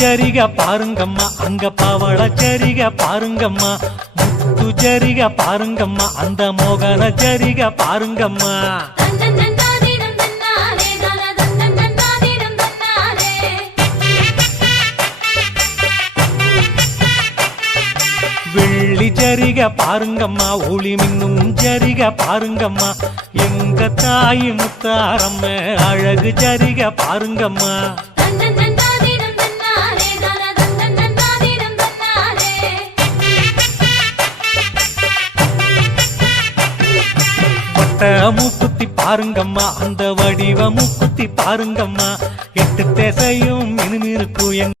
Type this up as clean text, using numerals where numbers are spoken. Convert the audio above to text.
ஜரிக பாருங்கம்மா அங்க பவள ஜரிக பாருங்கம்மா முத்து ஜரிக பாருங்கம்மா அந்த மோகன ஜரிக பாருங்கம்மா வெள்ளி ஜரிக பாருங்கம்மா ஒளி மின்னும் ஜரிக பாருங்கம்மா எங்க தாய் முத்தாரம்ம அழகு ஜரிக பாருங்கம்மா மூக்குத்தி பாருங்கம்மா அந்த வடிவ மூக்குத்தி பாருங்கம்மா எட்டு திசையும் மினுமினுக்கும்